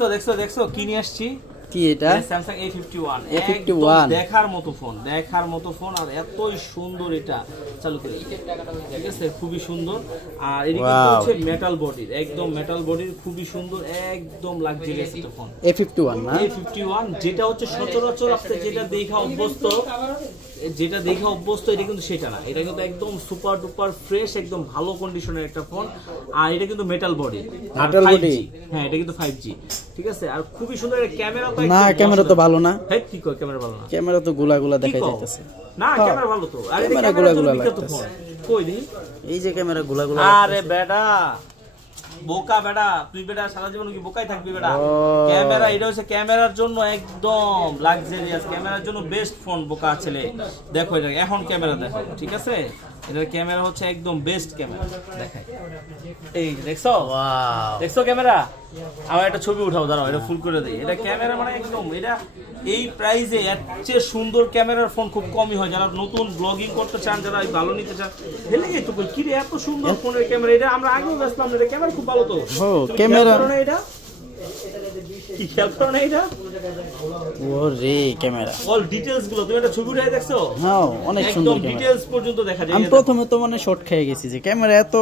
তো দেখছো কি নিয়ে আসছি কি এটা Samsung A51 দেখার মতো ফোন আর এতই সুন্দর এটা চালু করে ঠিক আছে খুবই সুন্দর আর এটা কিন্তু হচ্ছে মেটাল বডির একদম মেটাল বডির খুবই সুন্দর একদম লাক্সারিয়াস একটা ফোন A51 না A51 যেটা হচ্ছে সচরাচর আপনি যেটা দেখা অভ্যস্ত এটা কিন্তু সেটা না এটা কিন্তু একদম সুপার ডুপার ফ্রেশ একদম ভালো কন্ডিশনের একটা ফোন আর এটা কিন্তু মেটাল বডি আর 5G হ্যাঁ এটা কিন্তু 5G ঠিক আছে আর খুবই সুন্দর একটা ক্যামেরা তো না ক্যামেরা তো ভালো না হ্যাঁ কি কয় ক্যামেরা ভালো না ক্যামেরা তো গোলা দেখা যাইতেছে না ক্যামেরা ভালো তো আরে ক্যামেরা গোলা লাগতেছে কই দি এই যে ক্যামেরা গোলা আরে বেটা বোকা বেটা তুই বেটা সারা জীবন কি বোকাই থাকবি বেটা ক্যামেরা এটা হচ্ছে ক্যামেরার জন্য একদম লাক্সারিয়াস ক্যামেরার জন্য বেস্ট ফোন বোকা ছেলে দেখো এটা এখন ক্যামেরা দেখো ঠিক আছে এটার ক্যামেরা হচ্ছে একদম বেস্ট ক্যামেরা দেখাই এই দেখছো ওয়াও দেখছো ক্যামেরা আমার একটা ছবি উঠাও দাঁড়াও এটা ফুল করে দেই এটা ক্যামেরা মানে একদম এটা এই প্রাইসে এর চেয়ে সুন্দর ক্যামেরার ফোন খুব কমই হয় যারা নতুন ব্লগিং করতে চান যারা ভালো নিতে চান হেলে গেই তো কি রে এত সুন্দর ফোনের ক্যামেরা এটা আমরা আগেও দেখলাম এটা ক্যামেরা খুব ভালো তো ও ক্যামেরা এটা কি খেয়াল করো না এটা ওরে ক্যামেরা অল ডিটেইলস গুলো তুমি একটা ছবি উঠাই দেখছো হ্যাঁ অনেক সুন্দর একদম ডিটেইলস পর্যন্ত দেখা যায় আমি প্রথমে তো মানে শর্ট খেয়ে গেছি যে ক্যামেরা এত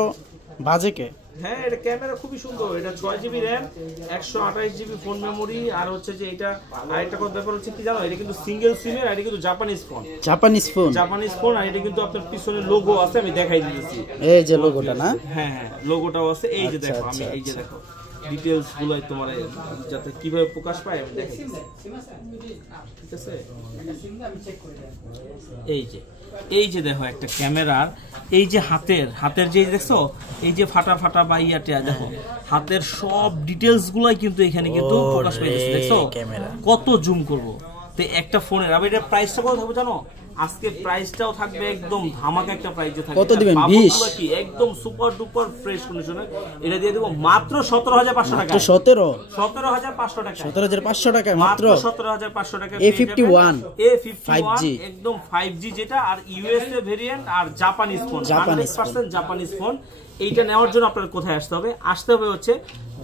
বাজে কে হ্যাঁ এটা ক্যামেরা খুবই সুন্দর এটা 6GB RAM 128GB phone memory আর হচ্ছে যে এটা আরেকটা কথা ব্যাপার হচ্ছে কি জানো এটা কিন্তু সিঙ্গেল সিমের আর এটা কিন্তু জাপানিজ ফোন আর এটা কিন্তু আপনার পিছনে লোগো আছে আমি দেখাই দিতেছি এই যে লোগোটা না হ্যাঁ লোগোটাও আছে এই যে দেখো আমি এই যে দেখো ডিটেইলস গুলাই তোমার যাতে কিভাবে প্রকাশ পায় আমি দেখাই ঠিক আছে এই যে দেখো একটা ক্যামেরার এই যে হাতের যে দেখছো এই যে ফাটা বা ইয়াটা দেখো হাতের সব ডিটেইলস গুলাই কিন্তু এখানে কিন্তু প্রকাশ পাইতেছে দেখছো কত জুম করব তো একটা ফোনের আর এটা প্রাইসটা কত হবে জানো আজকে প্রাইসটাও থাকবে একদম ধামাকা একটা প্রাইসে থাকবে কত দিবেন 20 কি একদম সুপার ডুপার ফ্রেশ কন্ডিশনে এটা দিয়ে দেব মাত্র 17500 টাকা 17500 টাকা 17500 টাকা মাত্র 17500 টাকা A51 5G একদম 5G যেটা আর ইউএসএ ভেরিয়েন্ট আর জাপানিজ ফোন 100% জাপানিজ ফোন এইটা নেওয়ার জন্য আপনার কোথায় আসতে হবে হচ্ছে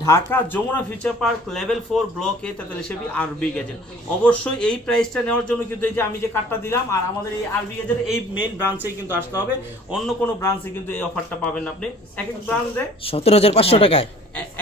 Dhaka Jamuna future park level 4 block A 43 RB gadget অবশ্যই এই প্রাইসটা নেওয়ার জন্য কিন্তু এই যে আমি যে কার্ডটা দিলাম আর আমাদের এই আরবি গ্যাজেট এই মেইন ব্রাঞ্চে কিন্তু আসতে হবে অন্য কোনো ব্রাঞ্চে কিন্তু এই অফারটা পাবেন না আপনি এক এক ব্রাঞ্চে 17500 টাকায়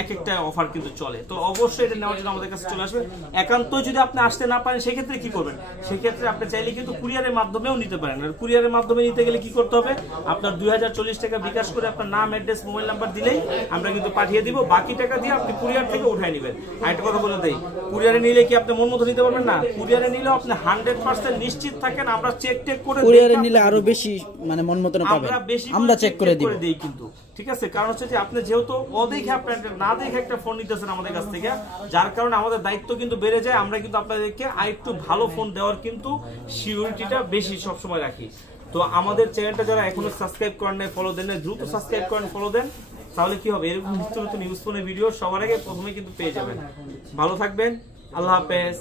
এক একটা অফার কিন্তু চলে তো অবশ্যই এটা নেওয়ার জন্য আমাদের কাছে চলে আসবে একান্তই যদি আপনি আসতে না পারেন সেই ক্ষেত্রে কি করবেন সেই ক্ষেত্রে আপনি চাইলে কিন্তু কুরিয়ারের মাধ্যমেও নিতে পারেন আর কুরিয়ারের মাধ্যমে নিতে গেলে কি করতে হবে আপনার 2040 টাকা বিকাশ করে আপনার নাম অ্যাড্রেস মোবাইল নাম্বার দিলেই আমরা কিন্তু পাঠিয়ে দিব বাকি টাকা দিয়ে আপনি কুরিয়ার থেকে উঠায় নেবেন আর একটা কথা বলে দেই কুরিয়ারে নিলে কি আপনি মন মতো নিতে পারবেন না কুরিয়ারে নিলে আপনি 100% নিশ্চিত থাকেন আমরা চেক করে কুরিয়ারে নিলে আরো বেশি মানে মন মতো পাবেন আমরা চেক করে দিই কিন্তু ঠিক আছে কারণ হচ্ছে যে আপনি যেহেতু অদেখে আপনার না দেখে একটা ফোন নিতেছেন আমাদের কাছ থেকে যার কারণে আমাদের দায়িত্ব কিন্তু বেড়ে যায় আমরা কিন্তু আপনাদেরকে আরেকটু ভালো ফোন দেওয়ার কিন্তু সিউরিটিটা বেশি সব সময় রাখি তো আমাদের চ্যানেলটা যারা এখনো সাবস্ক্রাইব করেন নাই ফলো দেন দ্রুত সাবস্ক্রাইব করেন ফলো দেন তাহলে কি হবে এরকম নিত্য নতুন নিউজ ফোনের ভিডিও সবার আগে প্রথমে কিন্তু পেয়ে যাবেন ভালো থাকবেন আল্লাহ হাফেজ